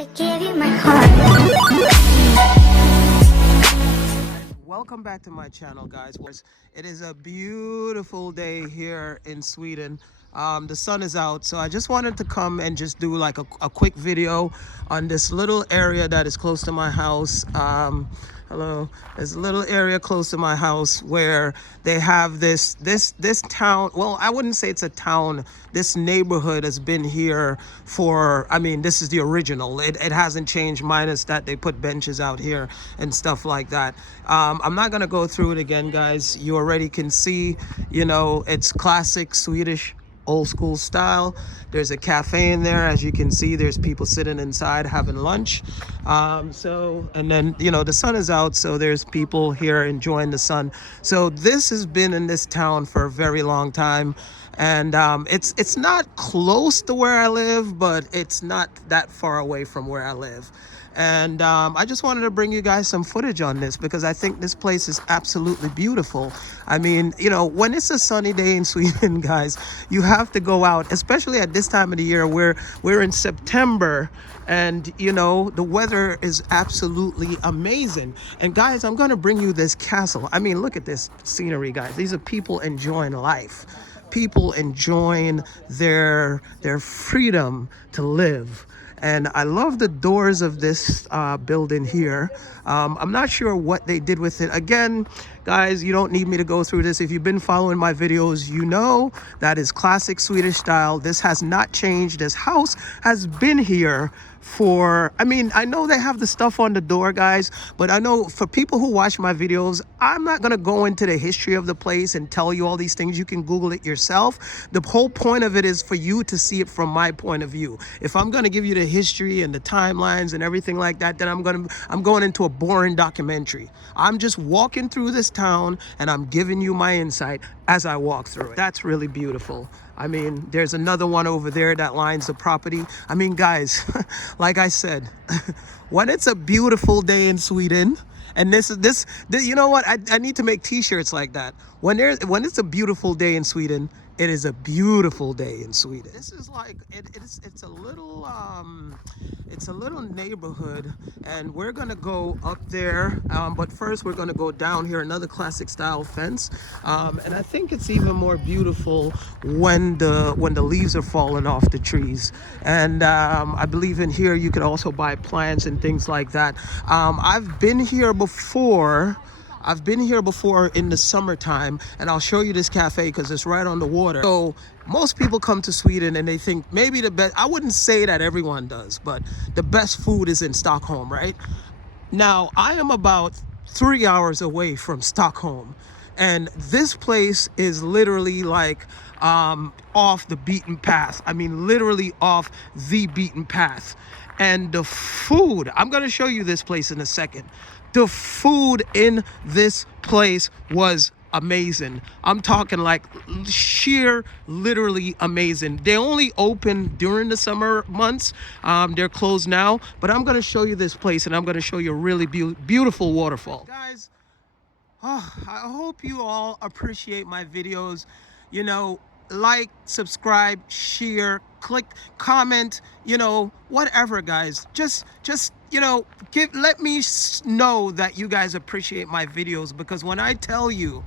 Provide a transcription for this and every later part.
I gave you my heart. Welcome back to my channel, guys. It is a beautiful day here in Sweden. The sun is out, so I just wanted to come and just do like a quick video on this little area that is close to my house. Hello, there's a little area close to my house where they have this town. Well, I wouldn't say it's a town. This neighborhood has been here for, I mean, this is the original. It hasn't changed, minus that they put benches out here and stuff like that. I'm not gonna go through it again, guys. You already can see, you know, it's classic Swedish old school style. There's a cafe in there. As you can see, there's people sitting inside having lunch. And then, you know, the sun is out, so there's people here enjoying the sun. So this has been in this town for a very long time. And it's not close to where I live, but it's not that far away from where I live. And I just wanted to bring you guys some footage on this because I think this place is absolutely beautiful. I mean, you know, when it's a sunny day in Sweden, guys, you have to go out, especially at this time of the year where we're in September, and you know, the weather is absolutely amazing. And guys, I'm going to bring you this castle. I mean, look at this scenery, guys. These are people enjoying life. People enjoying their freedom to live. And I love the doors of this building here. I'm not sure what they did with it. Again, guys, you don't need me to go through this. If you've been following my videos, you know that is classic Swedish style. This has not changed. This house has been here for, I mean, I know they have the stuff on the door, guys, but I know for people who watch my videos, I'm not going to go into the history of the place and tell you all these things. You can Google it yourself. The whole point of it is for you to see it from my point of view. If I'm going to give you the history and the timelines and everything like that, then I'm going into a boring documentary. I'm just walking through this town and I'm giving you my insight as I walk through it. That's really beautiful. I mean, there's another one over there that lines the property. I mean, guys, like I said, when it's a beautiful day in Sweden, and this you know what? I need to make t-shirts like that. When it's a beautiful day in Sweden, it is a beautiful day in Sweden. This is like it's a little neighborhood, and we're gonna go up there. But first, we're gonna go down here. Another classic style fence, and I think it's even more beautiful when the leaves are falling off the trees. And I believe in here you could also buy plants and things like that. I've been here before. I've been here before in the summertime, and I'll show you this cafe because it's right on the water. So most people come to Sweden and they think maybe the best, I wouldn't say that everyone does, but the best food is in Stockholm, right? Now, I am about 3 hours away from Stockholm, and this place is literally like off the beaten path. I mean, literally off the beaten path. And the food, I'm going to show you this place in a second. The food in this place was amazing. I'm talking like sheer, literally amazing. They only open during the summer months. They're closed now, but I'm going to show you this place, and I'm going to show you a really beautiful waterfall. Guys, I hope you all appreciate my videos. You know, like, subscribe, share, click, comment, you know, whatever, guys. Just you know, let me know that you guys appreciate my videos, because when I tell you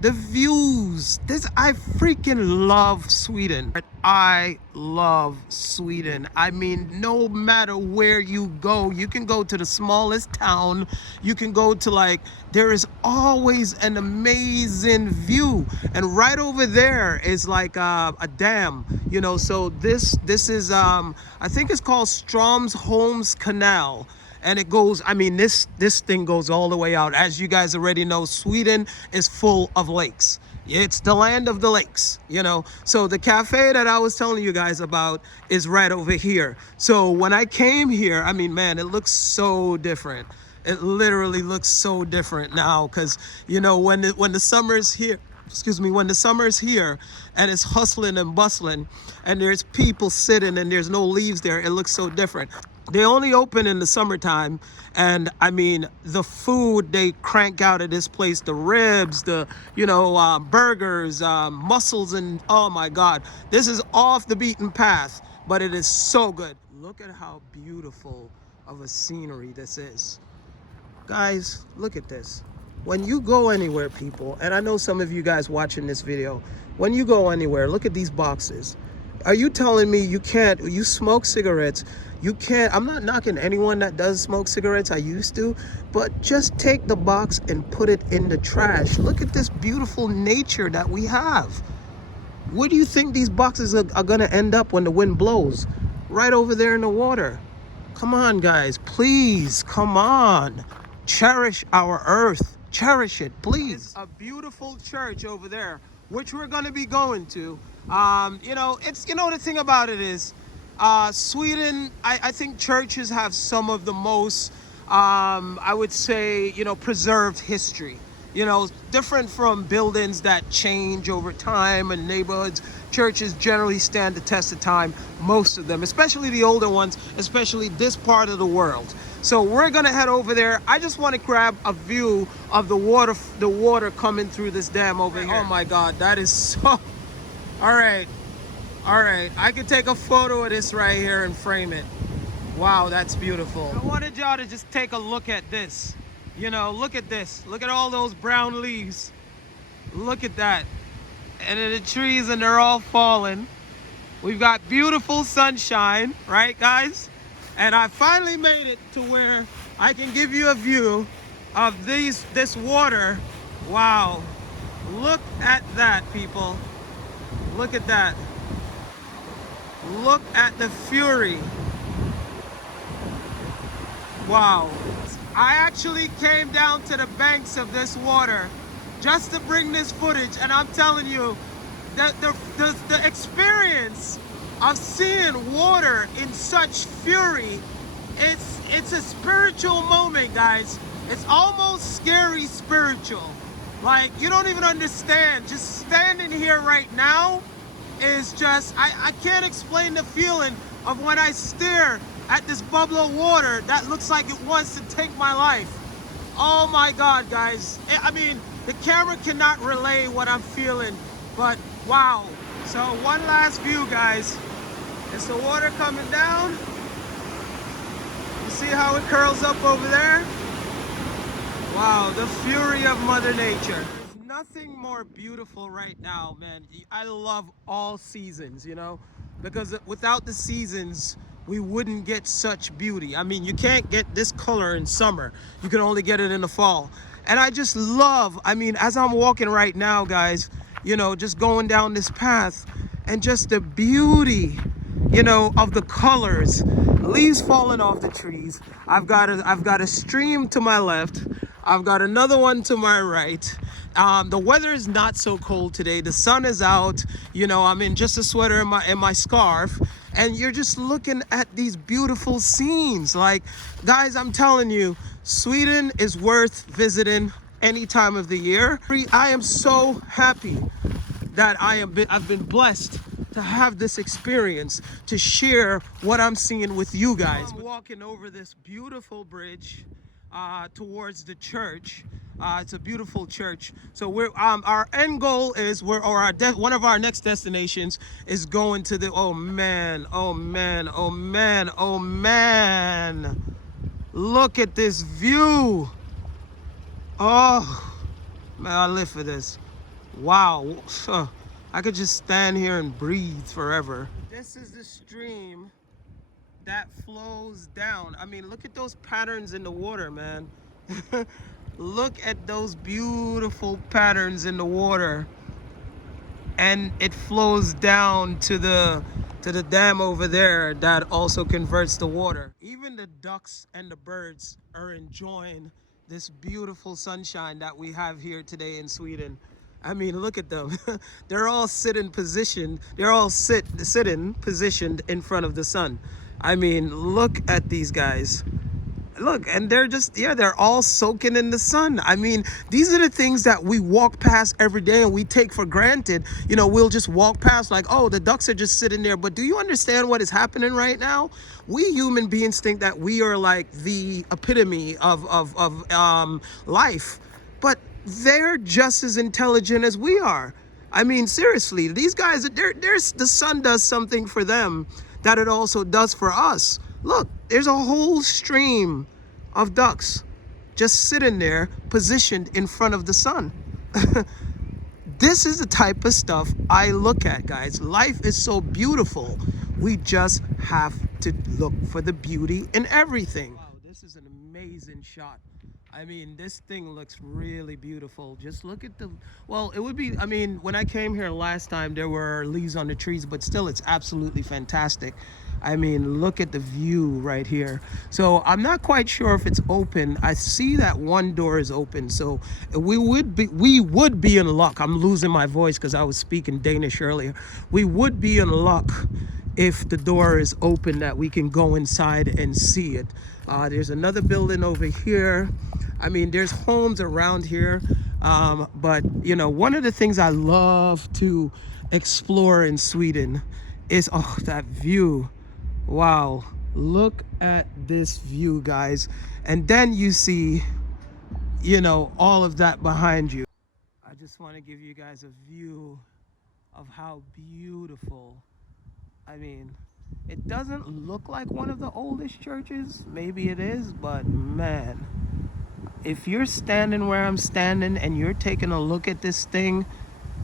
the views, I freaking love Sweden. I love Sweden. I mean, no matter where you go, you can go to the smallest town, you can go to, like, there is always an amazing view. And right over there is like a dam, you know. So this is I think it's called Stromsholm Canal. And it goes, I mean, this thing goes all the way out. As you guys already know, Sweden is full of lakes. It's the land of the lakes, you know. So the cafe that I was telling you guys about is right over here. So when I came here, I mean, man, it looks so different. It literally looks so different now, because, you know, when the summer is here, when the summer is here and it's hustling and bustling and there's people sitting and there's no leaves there, it looks so different. They only open in the summertime, and I mean, the food they crank out at this place, the ribs, the, you know, burgers, mussels, and oh my God, this is off the beaten path, but it is so good. Look at how beautiful of a scenery this is. Guys, look at this. When you go anywhere, people, and I know some of you guys watching this video, when you go anywhere, look at these boxes. Are you telling me you can't, you smoke cigarettes, you can't, I'm not knocking anyone that does smoke cigarettes, I used to, but just take the box and put it in the trash. Look at this beautiful nature that we have. Where do you think these boxes are gonna end up when the wind blows? Right over there in the water. Come on, guys, please, come on. Cherish our earth. Cherish it, please. It's a beautiful church over there, which we're gonna be going to. You know, the thing about it is, Sweden, I think churches have some of the most, I would say, preserved history. Different from buildings that change over time and neighborhoods. Churches generally stand the test of time, most of them, especially the older ones, especially this part of the world. So we're gonna head over there. I just want to grab a view of the water coming through this dam over here. Oh my God, that is so, all right. I could take a photo of this right here and frame it. Wow, that's beautiful. I wanted y'all to just take a look at this. Look at this. Look at all those brown leaves. Look at that. And then the trees, and they're all falling. We've got beautiful sunshine, right, guys? And I finally made it to where I can give you a view of this water. Wow. Look at that, people. Look at that. Look at the fury. Wow. I actually came down to the banks of this water just to bring this footage, and I'm telling you, the experience of seeing water in such fury, it's a spiritual moment, guys. It's almost scary spiritual. Like, you don't even understand. Just standing here right now is just, I can't explain the feeling of when I stare at this bubble of water that looks like it wants to take my life. Oh my God, guys. I mean, the camera cannot relay what I'm feeling, but wow. So one last view, guys. It's the water coming down. You see how it curls up over there? Wow, the fury of Mother Nature. There's nothing more beautiful right now, man. I love all seasons, because without the seasons, we wouldn't get such beauty. I mean, you can't get this color in summer. You can only get it in the fall. And I just love, as I'm walking right now, guys, just going down this path, and just the beauty, of the colors, leaves falling off the trees. I've got a stream to my left. I've got another one to my right. The weather is not so cold today. The sun is out. I'm in just a sweater and my scarf. And you're just looking at these beautiful scenes. Like, guys, I'm telling you, Sweden is worth visiting any time of the year. I am so happy that I've been blessed to have this experience, to share what I'm seeing with you guys. I'm walking over this beautiful bridge towards the church. It's a beautiful church. So our end goal is one of our next destinations is going to the, oh man. Look at this view. Oh man, I live for this. Wow. I could just stand here and breathe forever. This is the stream that flows down. Look at those patterns in the water, man. Look at those beautiful patterns in the water. And it flows down to the dam over there that also converts the water. Even the ducks and the birds are enjoying this beautiful sunshine that we have here today in Sweden. Look at them. They're all sitting positioned. They're all sitting positioned in front of the sun. Look at these guys. Look, and they're all soaking in the sun. These are the things that we walk past every day and we take for granted. We'll just walk past like, oh, the ducks are just sitting there. But do you understand what is happening right now? We human beings think that we are like the epitome of life, but they're just as intelligent as we are. Seriously, these guys, the sun does something for them that it also does for us. Look, there's a whole stream of ducks just sitting there positioned in front of the sun. This is the type of stuff I look at, guys. Life is so beautiful. We just have to look for the beauty in everything. Wow, this is an amazing shot. I mean, this thing looks really beautiful. Just look at the, well, it would be, I mean, when I came here last time, there were leaves on the trees, but still, it's absolutely fantastic. I mean, look at the view right here. So I'm not quite sure if it's open. I see that one door is open, so we would be in luck. I'm losing my voice because I was speaking Danish earlier. We would be in luck if the door is open, that we can go inside and see it. There's another building over here. I mean, there's homes around here, but you know, one of the things I love to explore in Sweden is, oh, that view. Wow, look at this view, guys. And then you see, you know, all of that behind you. I just want to give you guys a view of how beautiful. I mean, it doesn't look like one of the oldest churches. Maybe it is, but man, if you're standing where I'm standing and you're taking a look at this thing,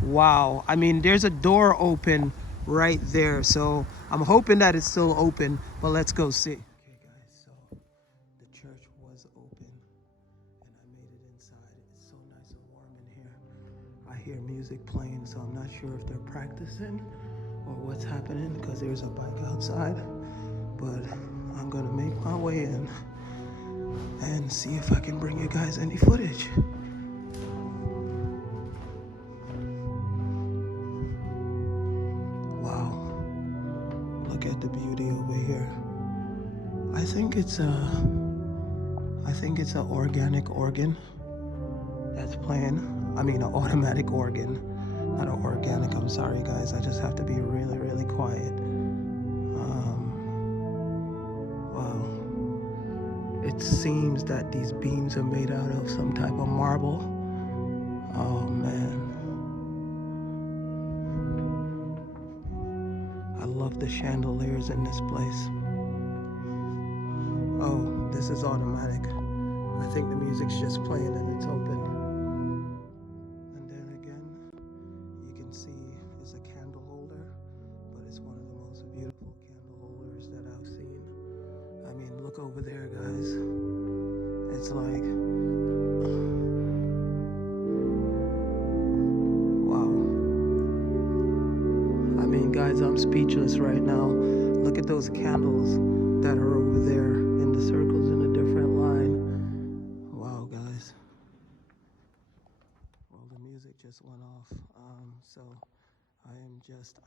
wow. I mean, there's a door open right there, so I'm hoping that it's still open, but let's go see. Okay guys, so the church was open and I made it inside. It's so nice and warm in here. I hear music playing, so I'm not sure if they're practicing or what's happening, because there's a bike outside, but I'm gonna make my way in and see if I can bring you guys any footage. Look at the beauty over here. I think it's an organic organ that's playing. I mean, an automatic organ, not an organic. I'm sorry, guys. I just have to be really, really quiet. Wow. It seems that these beams are made out of some type of marble. Oh man. I love the chandeliers in this place. Oh, this is automatic. I think the music's just playing and it's open. And then again, you can see there's a candle holder, but it's one of the most beautiful candle holders that I've seen. I mean, look over there, guys. It's like, guys, I'm speechless right now. Look at those candles that are over there in the circles in a different line. Wow, guys. Well, the music just went off. So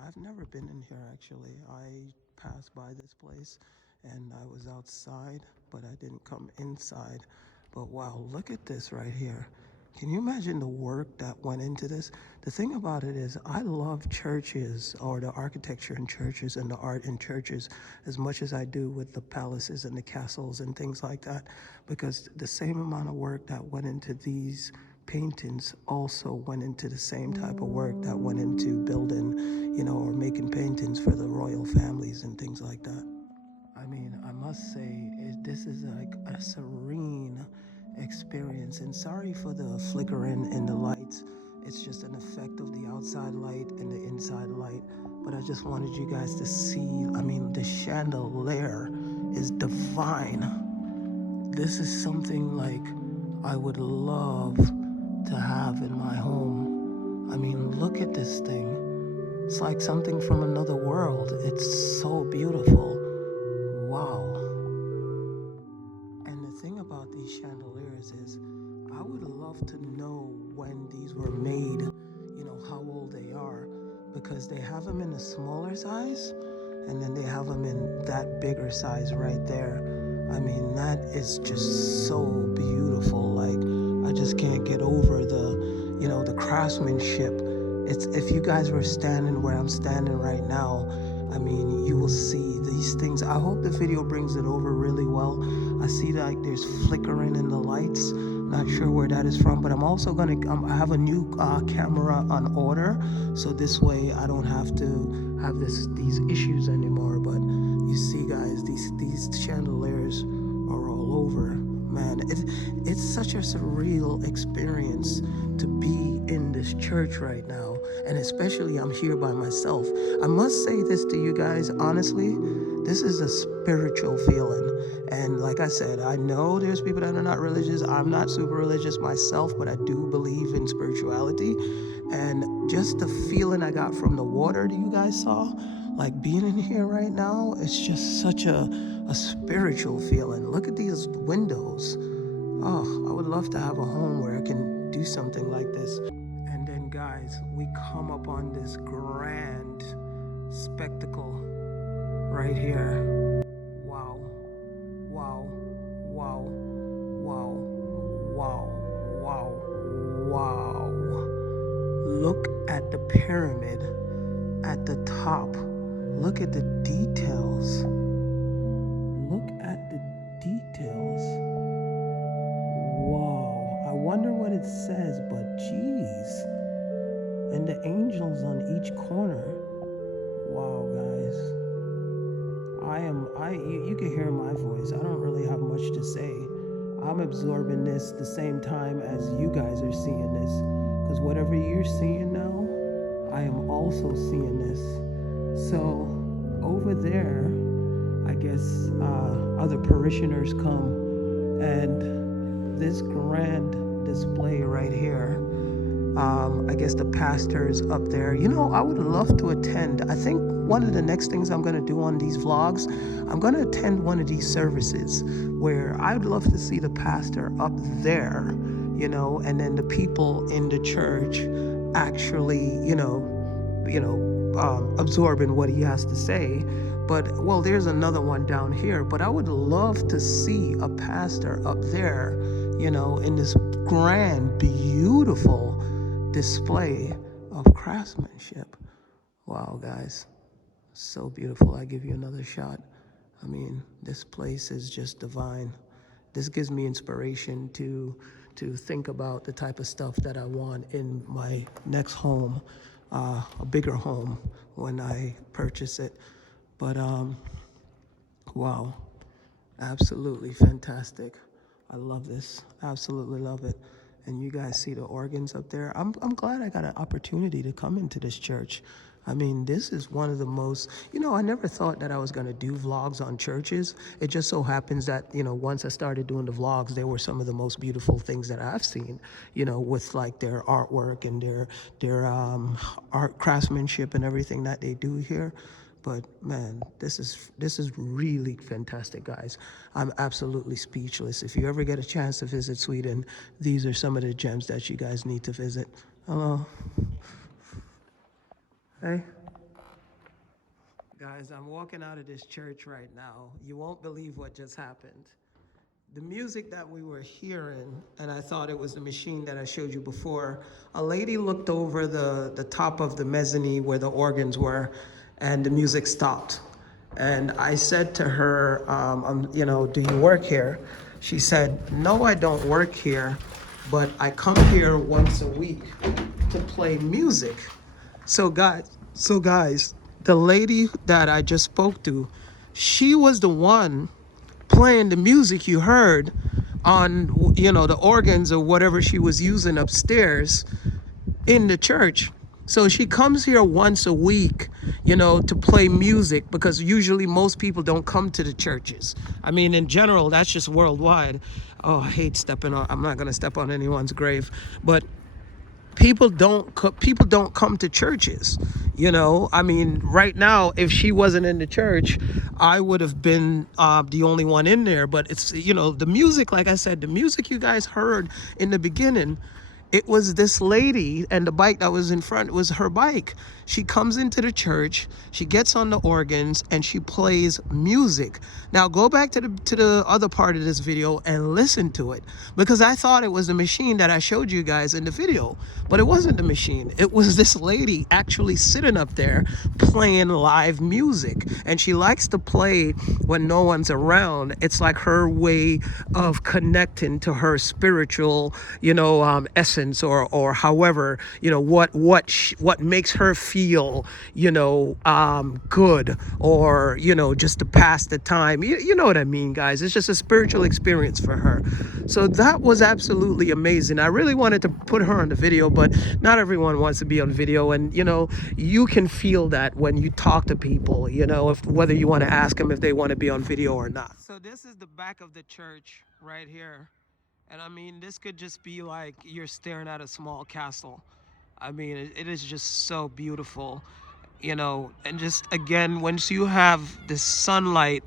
I've never been in here actually. I passed by this place and I was outside, but I didn't come inside. But wow, look at this right here. Can you imagine the work that went into this? The thing about it is, I love churches, or the architecture in churches and the art in churches, as much as I do with the palaces and the castles and things like that, because the same amount of work that went into these paintings also went into the same type of work that went into building, you know, or making paintings for the royal families and things like that. I mean, I must say, this is like a serene experience, and sorry for the flickering in the lights. It's just an effect of the outside light and the inside light, but I just wanted you guys to see. I mean, the chandelier is divine. This is something like I would love to have in my home. I mean, look at this thing. It's like something from another world. It's so beautiful. Wow. And the thing about these chandeliers is, I would love to know when these were made, you know, how old they are, because they have them in a smaller size, and then they have them in that bigger size right there. I mean, that is just so beautiful. Like, I just can't get over the, you know, the craftsmanship. It's, if you guys were standing where I'm standing right now, I mean, you will see these things. I hope the video brings it over really well. I see that like, there's flickering in the lights. Not sure where that is from, but I'm also gonna, I have a new camera on order, so this way I don't have to have these issues anymore. But You see, guys, these chandeliers are all over. Man, it's such a surreal experience to be in this church right now, and especially I'm here by myself. I must say this to you guys, honestly, this is a spiritual feeling. And like I said, I know there's people that are not religious. I'm not super religious myself, but I do believe in spirituality. And just the feeling I got from the water that you guys saw, like being in here right now, it's just such a spiritual feeling. Look at these windows. Oh, I would love to have a home where I can do something like this. And then guys, we come up on this grand spectacle right here. Wow, wow, wow, wow, wow, wow, wow. Look at the pyramid at the top. Look at the details. Look at the details. Whoa. I wonder what it says, but geez. And the angels on each corner. Wow, guys. You can hear my voice. I don't really have much to say. I'm absorbing this the same time as you guys are seeing this. Because whatever you're seeing now, I am also seeing this. So over there, I guess other parishioners come, and this grand display right here, I guess the pastor's up there. You know, I would love to attend. I think one of the next things I'm going to do on these vlogs, I'm going to attend one of these services where I'd love to see the pastor up there, you know, and then the people in the church actually, absorbing what he has to say. But, well, there's another one down here, but I would love to see a pastor up there, you know, in this grand, beautiful display of craftsmanship. Wow, guys, so beautiful. I give you another shot. I mean, this place is just divine. This gives me inspiration to think about the type of stuff that I want in my next home, a bigger home when I purchase it. But wow, absolutely fantastic. I love this, absolutely love it. And you guys see the organs up there. I'm glad I got an opportunity to come into this church. I mean, this is one of the most, I never thought that I was gonna do vlogs on churches. It just so happens that, once I started doing the vlogs, they were some of the most beautiful things that I've seen, with like their artwork and their art craftsmanship and everything that they do here. But man, this is really fantastic, guys. I'm absolutely speechless. If you ever get a chance to visit Sweden, these are some of the gems that you guys need to visit. Hello. Hey. Guys, I'm walking out of this church right now. You won't believe what just happened. The music that we were hearing, and I thought it was the machine that I showed you before, a lady looked over the top of the mezzanine where the organs were, and the music stopped. And I said to her, do you work here? She said, no, I don't work here, but I come here once a week to play music. So guys, the lady that I just spoke to, she was the one playing the music you heard on, the organs or whatever she was using upstairs in the church. So she comes here once a week, to play music, because usually most people don't come to the churches. I mean, in general, that's just worldwide. Oh, I hate stepping on, I'm not gonna step on anyone's grave, but people don't come to churches. I mean, right now, if she wasn't in the church, I would have been the only one in there. But it's, the music, like I said, the music you guys heard in the beginning, it was this lady, and the bike that was in front was her bike. She comes into the church, she gets on the organs, and she plays music. Now go back to the other part of this video and listen to it, because I thought it was the machine that I showed you guys in the video, but it wasn't the machine. It was this lady actually sitting up there playing live music, and she likes to play when no one's around. It's like her way of connecting to her spiritual, essence essence, or however, what makes her feel, good, or just to pass the time. You know what I mean, guys. It's just a spiritual experience for her. So that was absolutely amazing. I really wanted to put her on the video, but not everyone wants to be on video. And you can feel that when you talk to people, if whether you want to ask them if they want to be on video or not. So this is the back of the church right here. And I mean, this could just be like you're staring at a small castle. I mean, it is just so beautiful, and just again, once you have the sunlight,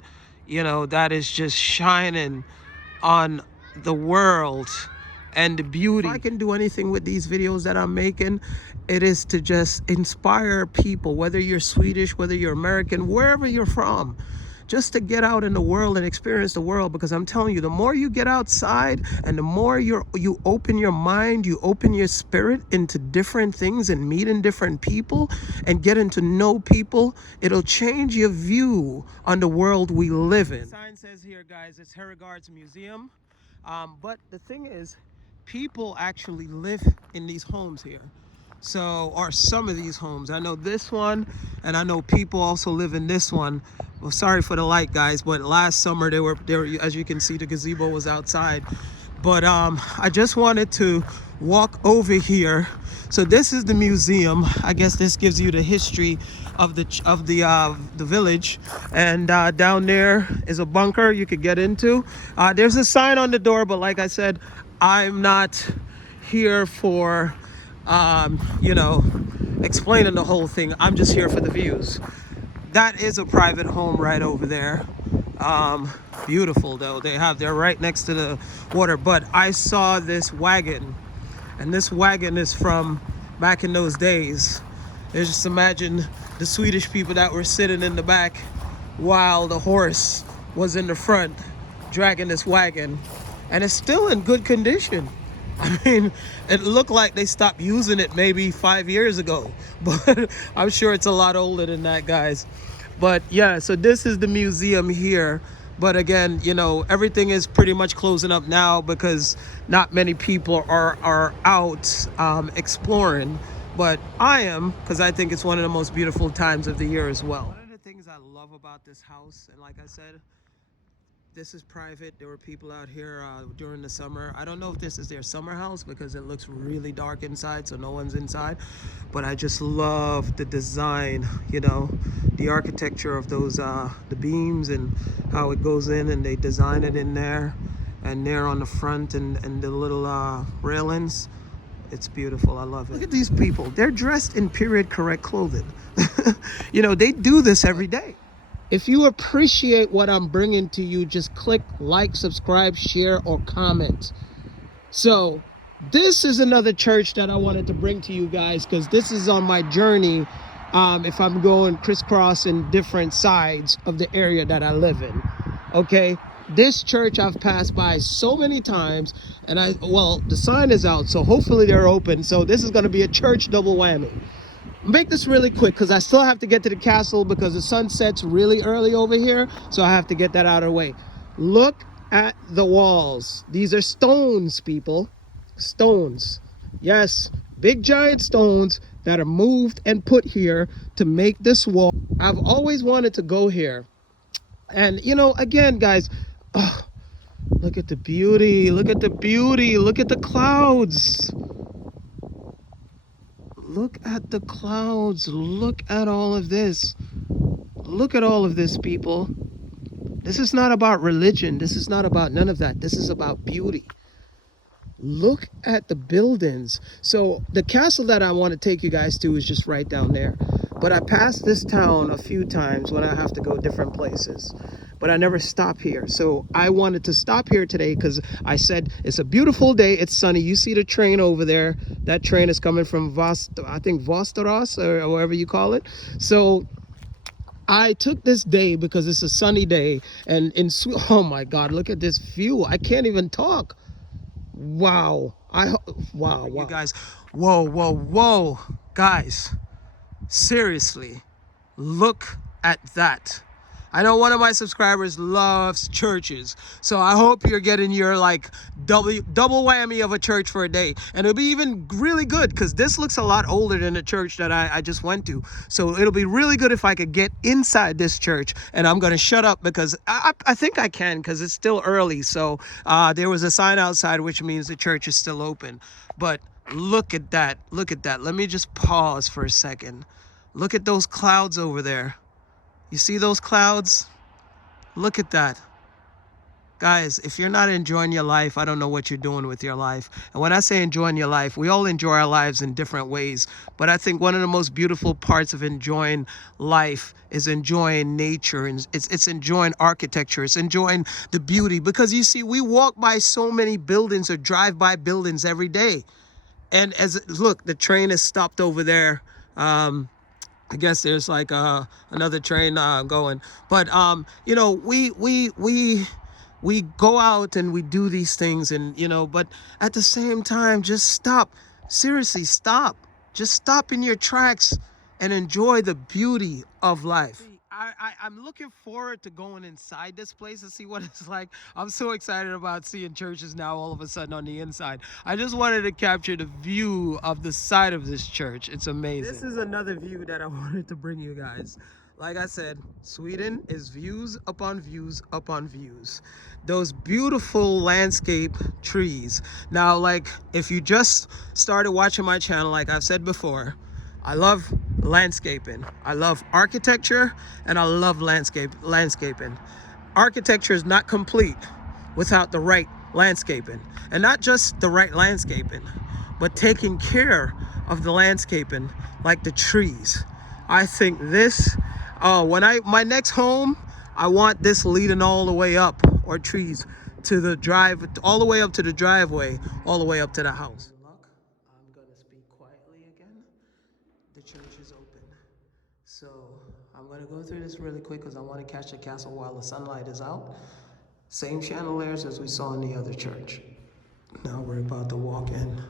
that is just shining on the world and the beauty. If I can do anything with these videos that I'm making, it is to just inspire people, whether you're Swedish, whether you're American, wherever you're from, just to get out in the world and experience the world. Because I'm telling you, the more you get outside and the more you open your mind, you open your spirit into different things and meeting different people and getting to know people, it'll change your view on the world we live in. The sign says here, guys, it's Herregard's Museum. But the thing is, people actually live in these homes here. So, or some of these homes. I know this one, and I know people also live in this one. Well, sorry for the light, guys, but last summer they were, as you can see, the gazebo was outside. But I just wanted to walk over here. So this is the museum. I guess this gives you the history of the village. And down there is a bunker you could get into. There's a sign on the door, but like I said, I'm not here for explaining the whole thing. I'm just here for the views. That is a private home right over there. Beautiful though. They're right next to the water. But I saw this wagon, and this wagon is from back in those days. Just imagine the Swedish people that were sitting in the back while the horse was in the front dragging this wagon, and it's still in good condition. I mean, it looked like they stopped using it maybe 5 years ago, but I'm sure it's a lot older than that, guys. But yeah, so this is the museum here. But again, everything is pretty much closing up now because not many people are out exploring. But I am, because I think it's one of the most beautiful times of the year as well. One of the things I love about this house, and like I said, this is private. There were people out here during the summer. I don't know if this is their summer house because it looks really dark inside, so no one's inside. But I just love the design, the architecture of those, the beams and how it goes in, and they design it in there and there on the front, and the little railings. It's beautiful. I love it. Look at these people. They're dressed in period correct clothing. They do this every day. If you appreciate what I'm bringing to you, just click like, subscribe, share, or comment. So this is another church that I wanted to bring to you guys, because this is on my journey. If I'm going crisscross in different sides of the area that I live in. Okay, this church I've passed by so many times, and the sign is out, so hopefully they're open. So this is going to be a church double whammy. Make this really quick because I still have to get to the castle because the sun sets really early over here, so I have to get that out of the way. Look at the walls. These are stones, people. Stones. Yes, big giant stones that are moved and put here to make this wall. I've always wanted to go here. And again, guys, look at the beauty. Look at the beauty. Look at the clouds. Look at the clouds. Look at all of this. Look at all of this, people. This is not about religion. This is not about none of that. This is about beauty. Look at the buildings. So the castle that I want to take you guys to is just right down there. But I passed this town a few times when I have to go different places. But I never stop here. So I wanted to stop here today because I said it's a beautiful day. It's sunny. You see the train over there. That train is coming from Vosteros or whatever you call it. So I took this day because it's a sunny day. And oh my God, look at this view. I can't even talk. Wow. Wow. You guys, whoa. Guys, seriously, look at that. I know one of my subscribers loves churches, so I hope you're getting your like double whammy of a church for a day, and it'll be even really good because this looks a lot older than the church that I just went to. So it'll be really good if I could get inside this church, and I'm gonna shut up because I think I can because it's still early. So there was a sign outside which means the church is still open. But look at that, look at that. Let me just pause for a second. Look at those clouds over there. You see those clouds? Look at that. Guys, if you're not enjoying your life, I don't know what you're doing with your life. And when I say enjoying your life, we all enjoy our lives in different ways. But I think one of the most beautiful parts of enjoying life is enjoying nature, and it's enjoying architecture. It's enjoying the beauty. Because you see, we walk by so many buildings or drive by buildings every day. And look, the train is stopped over there. I guess there's like another train going, but you know, we go out and we do these things, and you know, but at the same time, just stop. Seriously, stop. Just stop in your tracks and enjoy the beauty of life. I'm looking forward to going inside this place to see what it's like. I'm so excited about seeing churches now all of a sudden on the inside. I just wanted to capture the view of the side of this church. It's amazing. This is another view that I wanted to bring you guys. Like I said, Sweden is views upon views upon views. Those beautiful landscape trees. Now, like, if you just started watching my channel, like I've said before, I love landscaping. I love architecture, and I love landscaping. Architecture is not complete without the right landscaping. And not just the right landscaping, but taking care of the landscaping, like the trees. I think this, my next home, I want this leading all the way up, or trees, to the drive, all the way up to the driveway, all the way up to the house. I'm gonna speak quietly again. The church is open. So I'm gonna go through this really quick because I want to catch the castle while the sunlight is out. Same chandeliers as we saw in the other church. Now we're about to walk in.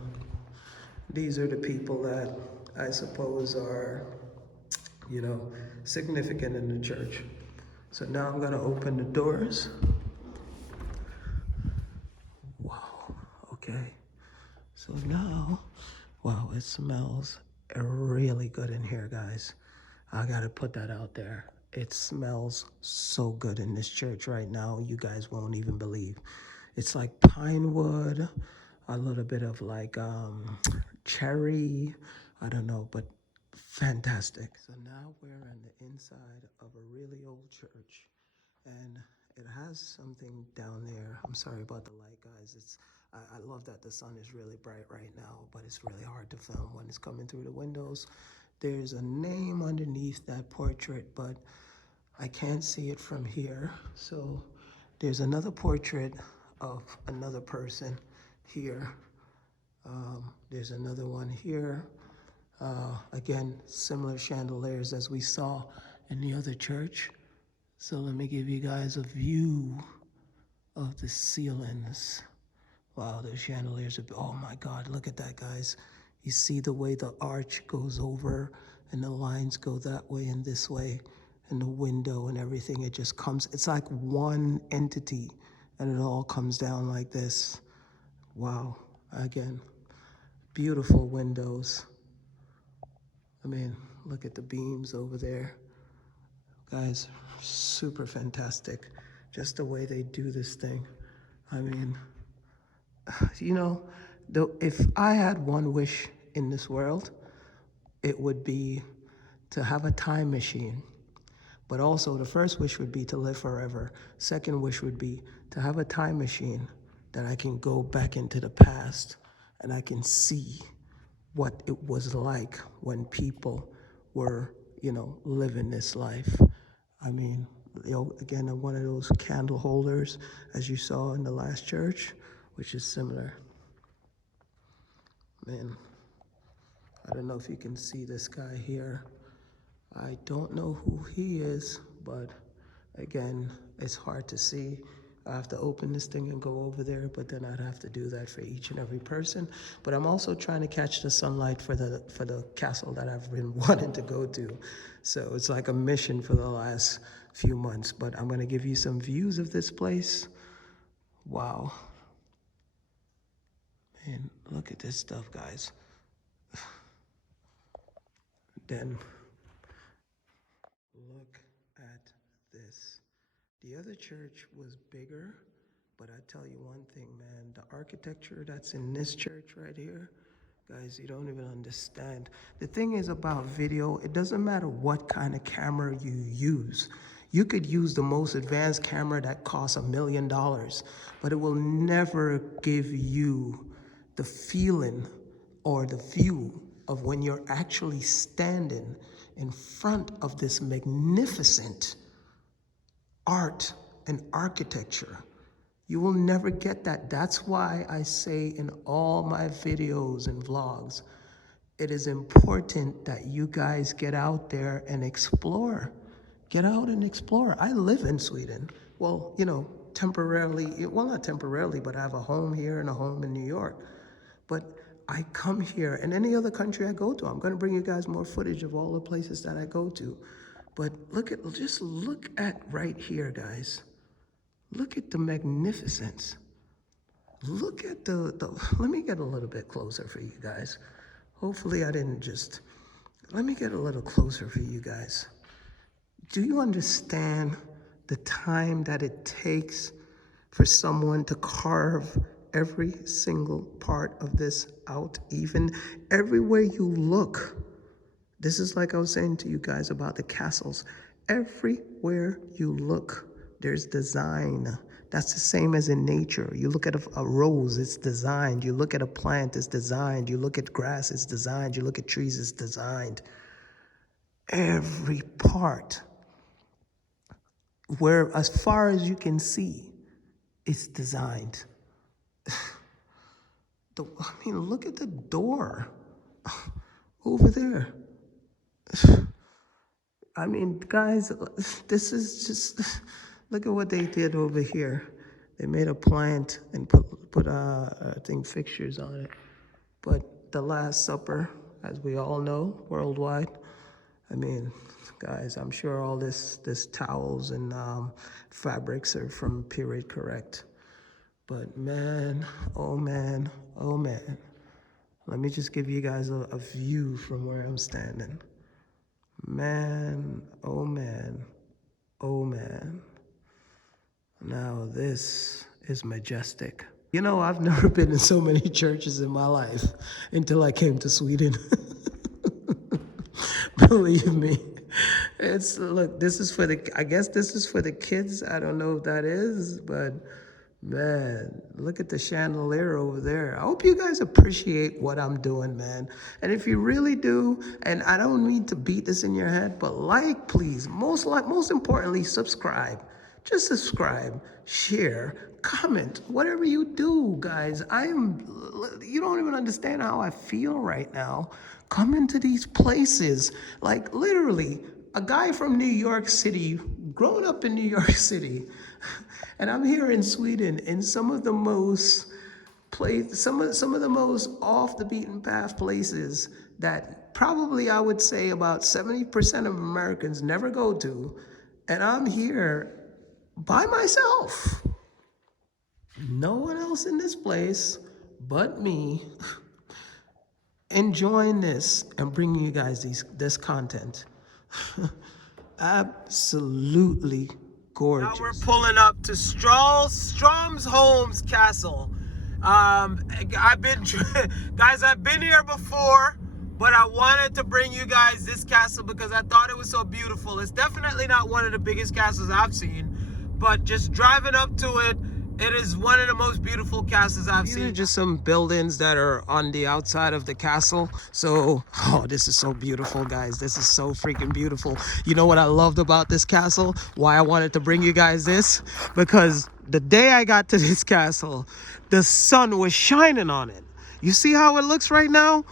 These are the people that I suppose are, you know, significant in the church. So now I'm gonna open the doors. Wow, okay. So now, wow, it smells really good in here, guys. I gotta put that out there. It smells so good in this church right now. You guys won't even believe. It's like pine wood, a little bit of like cherry, I don't know, but fantastic. So now we're in the inside of a really old church, and it has something down there. I'm sorry about the light, guys. I love that the sun is really bright right now, but it's really hard to film when it's coming through the windows. There's a name underneath that portrait, but I can't see it from here. So there's another portrait of another person here. There's another one here. Again, similar chandeliers as we saw in the other church. So let me give you guys a view of the ceilings. Wow, those chandeliers are, oh my God, look at that, guys. You see the way the arch goes over and the lines go that way and this way, and the window and everything, it just comes, it's like one entity, and it all comes down like this. Wow, again, beautiful windows. I mean, look at the beams over there. Guys, super fantastic. Just the way they do this thing. I mean, you know, if I had one wish in this world, it would be to have a time machine. But also the first wish would be to live forever. Second wish would be to have a time machine that I can go back into the past and I can see what it was like when people were, you know, living this life. I mean, you know, again, one of those candle holders, as you saw in the last church, which is similar. Man, I don't know if you can see this guy here. I don't know who he is, but again, it's hard to see. I have to open this thing and go over there, but then I'd have to do that for each and every person. But I'm also trying to catch the sunlight for the castle that I've been wanting to go to. So it's like a mission for the last few months. But I'm gonna give you some views of this place. Wow. Man, look at this stuff, guys. Then look at this. The other church was bigger, but I tell you one thing, man, the architecture that's in this church right here, guys, you don't even understand. The thing is about video, it doesn't matter what kind of camera you use. You could use the most advanced camera that costs $1 million, but it will never give you the feeling or the view of when you're actually standing in front of this magnificent art and architecture. You will never get that. That's why I say in all my videos and vlogs, it is important that you guys get out there and explore. Get out and explore. I live in Sweden. Well, you know, temporarily, well, not temporarily, but I have a home here and a home in New York. But I come here, and any other country I go to, I'm gonna bring you guys more footage of all the places that I go to. But just look at right here, guys. Look at the magnificence. Look at let me get a little bit closer for you guys. Hopefully I didn't just, let me get a little closer for you guys. Do you understand the time that it takes for someone to carve every single part of this out? Even everywhere you look, this is like I was saying to you guys about the castles. Everywhere you look, there's design. That's the same as in nature. You look at a rose, it's designed. You look at a plant, it's designed. You look at grass, it's designed. You look at trees, it's designed. Every part, where as far as you can see, it's designed. I mean, look at the door over there. I mean, guys, this is just, look at what they did over here. They made a plant and put I think fixtures on it. But the Last Supper, as we all know, worldwide, I mean, guys, I'm sure all this towels and fabrics are from period correct. But man, oh man, oh man. Let me just give you guys a view from where I'm standing. Man, oh man, oh man. Now this is majestic. You know, I've never been in so many churches in my life until I came to Sweden. Believe me. Look, this is for I guess this is for the kids. I don't know if that is, but man, look at the chandelier over there. I hope you guys appreciate what I'm doing, man. And if you really do, and I don't mean to beat this in your head, but please, most importantly, subscribe. Just subscribe, share, comment, whatever you do, guys. You don't even understand how I feel right now. Come into these places, like literally, a guy from New York City, growing up in New York City, and I'm here in Sweden in some of the most some of the most off the beaten path places that probably I would say about 70% of Americans never go to, and I'm here by myself. No one else in this place but me, enjoying this and bringing you guys this content. Absolutely gorgeous. Now we're pulling up to Stromsholm Castle. I've been here before, but I wanted to bring you guys this castle because I thought it was so beautiful. It's definitely not one of the biggest castles I've seen, but just driving up to it, it is one of the most beautiful castles I've seen. These are just some buildings that are on the outside of the castle. So, oh, this is so beautiful, guys. This is so freaking beautiful. You know what I loved about this castle? Why I wanted to bring you guys this? Because the day I got to this castle, the sun was shining on it. You see how it looks right now?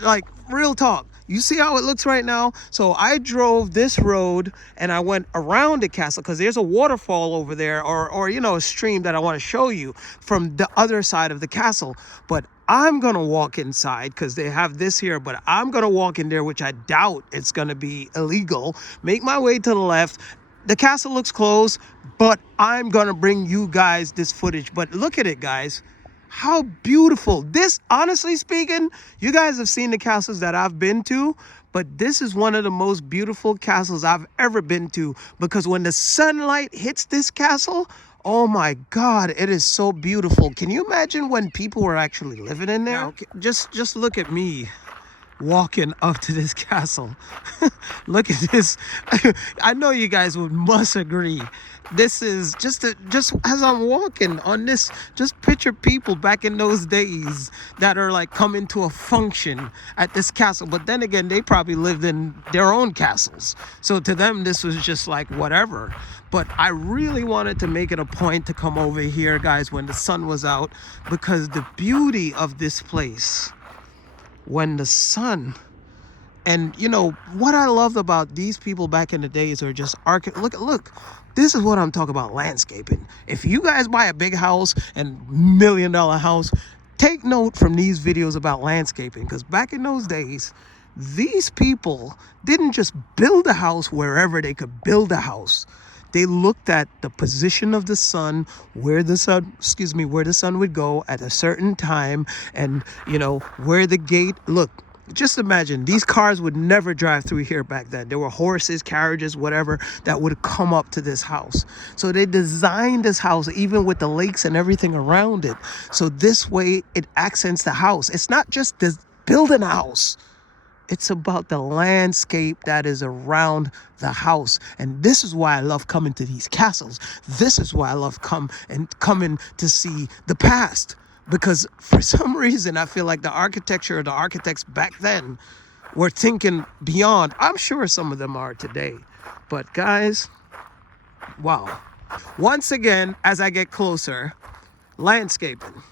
Like, real talk. You see how it looks right now? So I drove this road and I went around the castle because there's a waterfall over there or you know, a stream that I want to show you from the other side of the castle. But I'm going to walk inside because they have this here, but I'm going to walk in there, which I doubt it's going to be illegal. Make my way to the left, The castle looks closed, but I'm gonna bring you guys this footage. But look at it, guys. How beautiful. This, honestly speaking, you guys have seen the castles that I've been to, but this is one of the most beautiful castles I've ever been to, because when the sunlight hits this castle, oh my God, it is so beautiful. Can you imagine when people were actually living in there? Now, just look at me walking up to this castle. Look at this. I know you guys must agree. This is just as I'm walking on this, just picture people back in those days that are like coming to a function at this castle. But then again, they probably lived in their own castles. So to them, this was just like whatever. But I really wanted to make it a point to come over here, guys, when the sun was out, because the beauty of this place when the sun, and you know what I loved about these people back in the days are just look, this is what I'm talking about, landscaping. If you guys buy a big house and $1 million house, take note from these videos about landscaping, because back in those days, these people didn't just build a house wherever they could build a house. They looked at the position of the sun, where the sun would go at a certain time, and you know where the gate. Look, just imagine, these cars would never drive through here back then. There were horses, carriages, whatever, that would come up to this house. So they designed this house even with the lakes and everything around it. So this way it accents the house. It's not just this building a house. It's about the landscape that is around the house. And this is why I love coming to these castles. This is why I love coming to see the past. Because for some reason, I feel like the architecture, the architects back then were thinking beyond. I'm sure some of them are today. But guys, wow. Once again, as I get closer, landscaping.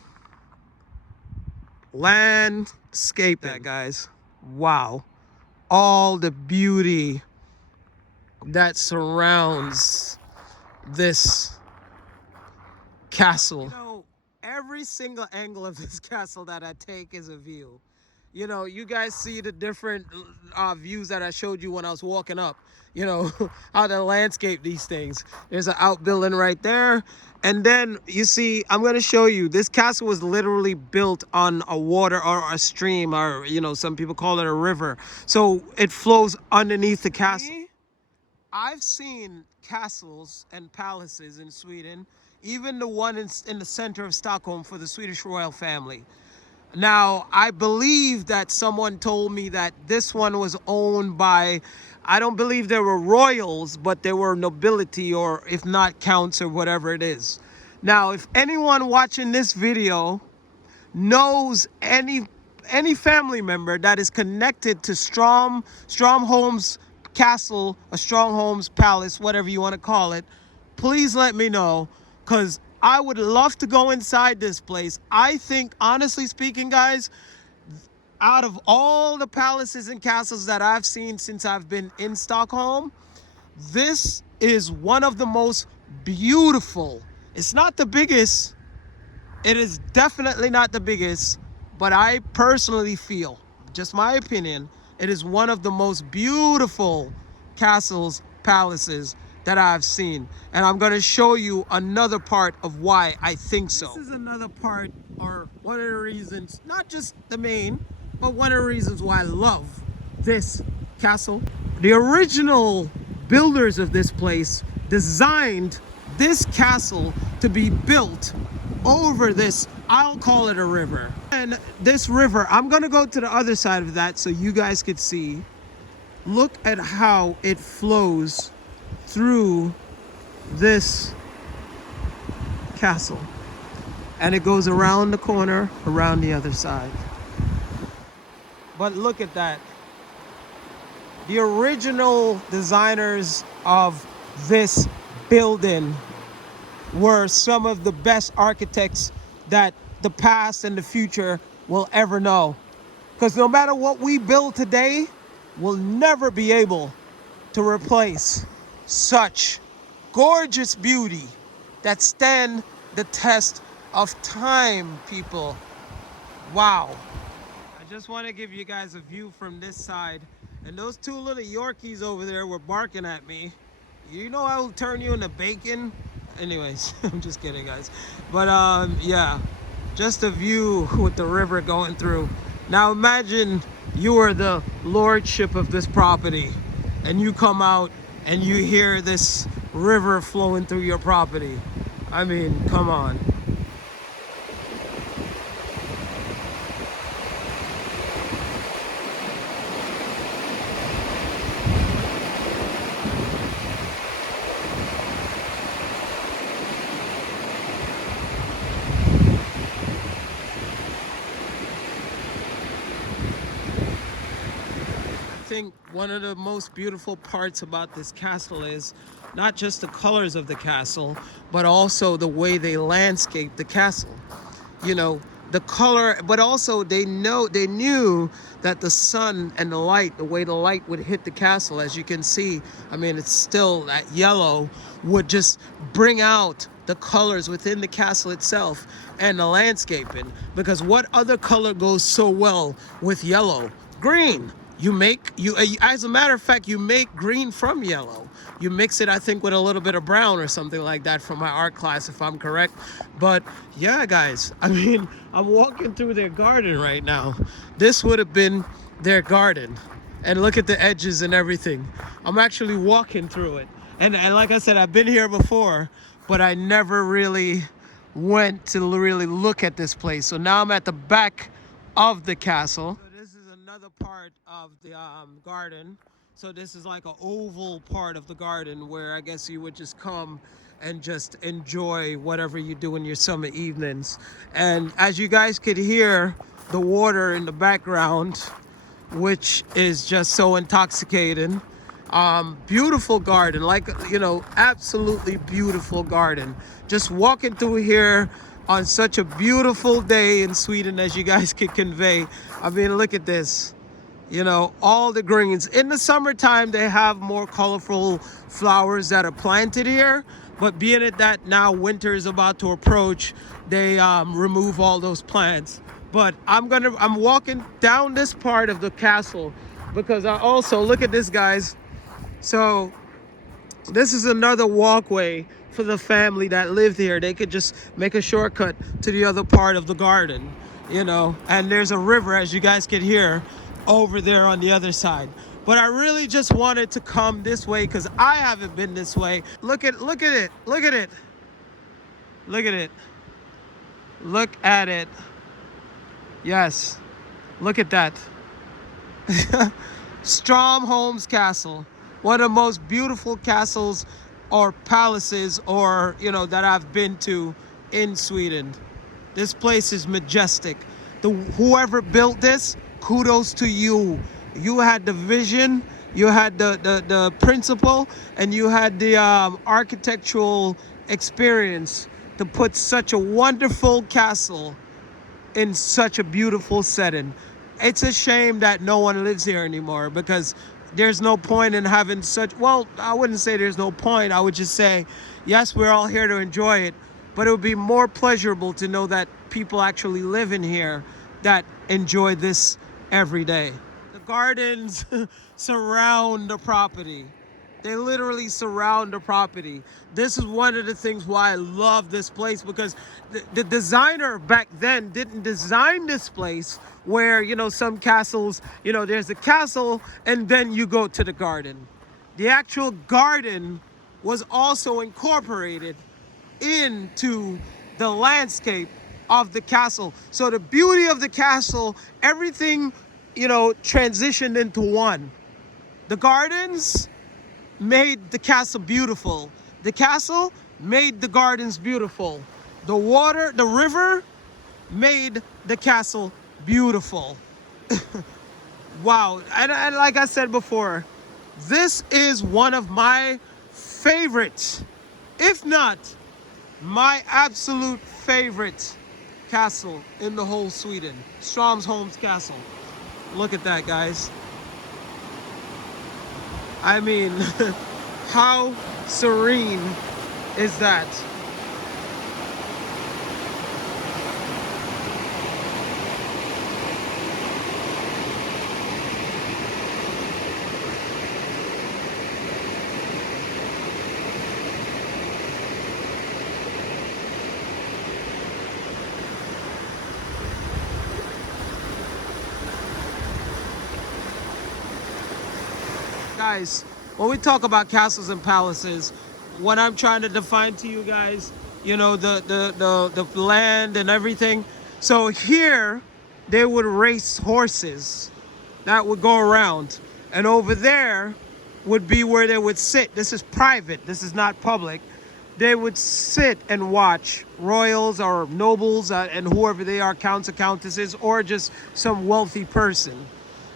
Landscaping, guys. Wow, all the beauty that surrounds this castle. You know, every single angle of this castle that I take is a view. You know, you guys see the different views that I showed you when I was walking up. You know, how they landscape these things. There's an outbuilding right there. And then you see, I'm going to show you, this castle was literally built on a water or a stream, or, you know, some people call it a river. So it flows underneath the castle. I've seen castles and palaces in Sweden, even the one in the center of Stockholm for the Swedish royal family. Now, I believe that someone told me that this one was owned by, I don't believe there were royals, but there were nobility, or if not counts or whatever it is. Now, if anyone watching this video knows any family member that is connected to Stromsholm's Castle, or Stromsholm's Palace, whatever you want to call it, please let me know, because I would love to go inside this place. I think, honestly speaking, guys, out of all the palaces and castles that I've seen since I've been in Stockholm, this is one of the most beautiful. It's not the biggest. It is definitely not the biggest, but I personally feel, just my opinion, it is one of the most beautiful castles, palaces that I've seen. And I'm going to show you another part of why I think so. This is another part, or one of the reasons, not just the main, but one of the reasons why I love this castle. The original builders of this place designed this castle to be built over this, I'll call it a river. And this river, I'm gonna go to the other side of that so you guys could see. Look at how it flows through this castle. And it goes around the corner, around the other side. But look at that. The original designers of this building were some of the best architects that the past and the future will ever know. Because no matter what we build today, we'll never be able to replace such gorgeous beauty that stand the test of time, people. Wow. I just want to give you guys a view from this side. And those two little Yorkies over there were barking at me. You know I will turn you into bacon. Anyways, I'm just kidding, guys. But yeah, just a view with the river going through. Now imagine you are the lordship of this property, and you come out and you hear this river flowing through your property. I mean, come on. I think one of the most beautiful parts about this castle is not just the colors of the castle, but also the way they landscape the castle. You know, the color, but also they knew that the sun and the light, the way the light would hit the castle, as you can see, I mean, it's still that yellow, would just bring out the colors within the castle itself and the landscaping. Because what other color goes so well with yellow? Green. As a matter of fact, you make green from yellow. You mix it, I think, with a little bit of brown or something like that from my art class, if I'm correct. But yeah, guys, I mean, I'm walking through their garden right now. This would have been their garden. And look at the edges and everything. I'm actually walking through it. And like I said, I've been here before, but I never really went to really look at this place. So now I'm at the back of the castle. So this is another part of the garden. So this is like an oval part of the garden where I guess you would just come and just enjoy whatever you do in your summer evenings. And as you guys could hear the water in the background, which is just so intoxicating. Beautiful garden, like, you know, absolutely beautiful garden. Just walking through here on such a beautiful day in Sweden, as you guys could convey. I mean, look at this. You know, all the greens. In the summertime, they have more colorful flowers that are planted here. But being it that now winter is about to approach, they remove all those plants. But I'm walking down this part of the castle because I also, look at this, guys. So this is another walkway for the family that lived here. They could just make a shortcut to the other part of the garden, you know, and there's a river, as you guys can hear, over there on the other side. But I really just wanted to come this way because I haven't been this way. Look at it. Look at it. Look at it. Look at it. Yes. Look at that. Stromsholm Castle. One of the most beautiful castles or palaces, or, you know, that I've been to in Sweden. This place is majestic. Whoever built this, kudos to you. You had the vision, you had the principle, and you had the architectural experience to put such a wonderful castle in such a beautiful setting. It's a shame that no one lives here anymore, because there's no point in having such, well, I wouldn't say there's no point. I would just say, yes, we're all here to enjoy it, but it would be more pleasurable to know that people actually live in here that enjoy this every day. The gardens surround the property. They literally surround the property. This is one of the things why I love this place, because the designer back then didn't design this place where, you know, some castles, you know, there's a castle and then you go to the garden. The actual garden was also incorporated into the landscape of the castle. So the beauty of the castle, everything, you know, transitioned into one. The gardens made the castle beautiful. The castle made the gardens beautiful. The water, the river made the castle beautiful. Wow. And like I said before, this is one of my favorites, if not my absolute favorite castle in the whole Sweden. Stromsholm Castle. Look at that, guys. I mean, how serene is that? Guys, when we talk about castles and palaces, what I'm trying to define to you guys, you know, the land and everything. So here, they would race horses that would go around, and over there would be where they would sit. This is private. This is not public. They would sit and watch royals or nobles and whoever they are, counts or countesses, or just some wealthy person.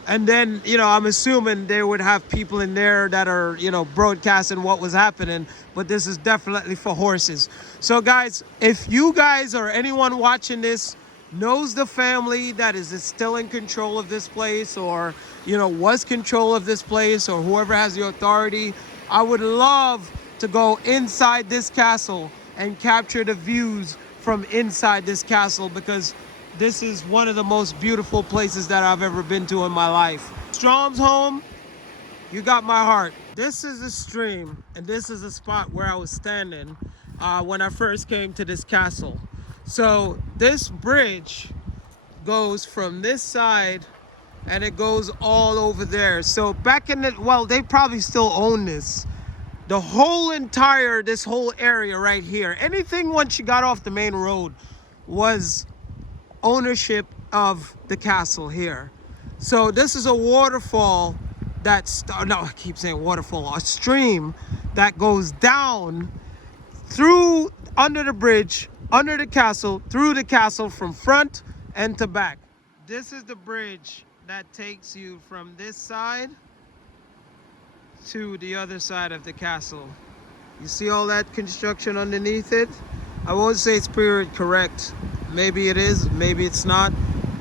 And then, you know, I'm assuming they would have people in there that are, you know, broadcasting what was happening, but this is definitely for horses. So guys, if you guys or anyone watching this knows the family that is still in control of this place, or, you know, was control of this place, or whoever has the authority, I would love to go inside this castle and capture the views from inside this castle, because this is one of the most beautiful places that I've ever been to in my life. Stromsholm, you got my heart. This is a stream, and this is a spot where I was standing when I first came to this castle. So this bridge goes from this side and it goes all over there. So back in the, well, they probably still own this. The whole entire, this whole area right here, anything once you got off the main road was ownership of the castle here. So this is a waterfall that's, no, I keep saying waterfall, a stream that goes down through, under the bridge, under the castle, through the castle from front and to back. This is the bridge that takes you from this side to the other side of the castle. You see all that construction underneath it? I won't say it's period correct. Maybe it is, maybe it's not.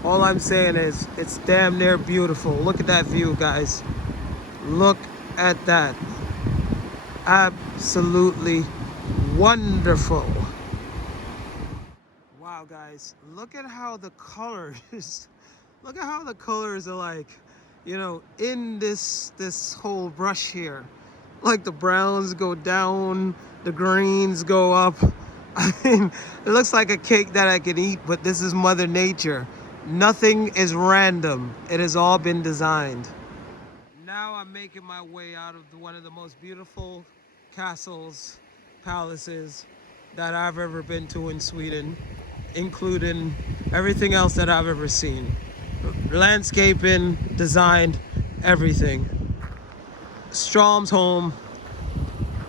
All I'm saying is it's damn near beautiful. Look at that view, guys. Look at that. Absolutely wonderful. Wow, guys, look at how the colors, look at how the colors are like, you know, in this whole brush here. Like the browns go down, the greens go up. I mean, it looks like a cake that I could eat, but this is Mother Nature. Nothing is random. It has all been designed. Now I'm making my way out of one of the most beautiful castles, palaces that I've ever been to in Sweden, including everything else that I've ever seen. Landscaping, designed, everything. Stromsholm,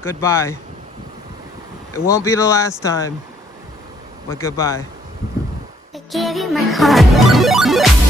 goodbye. It won't be the last time, but goodbye. I gave you my heart.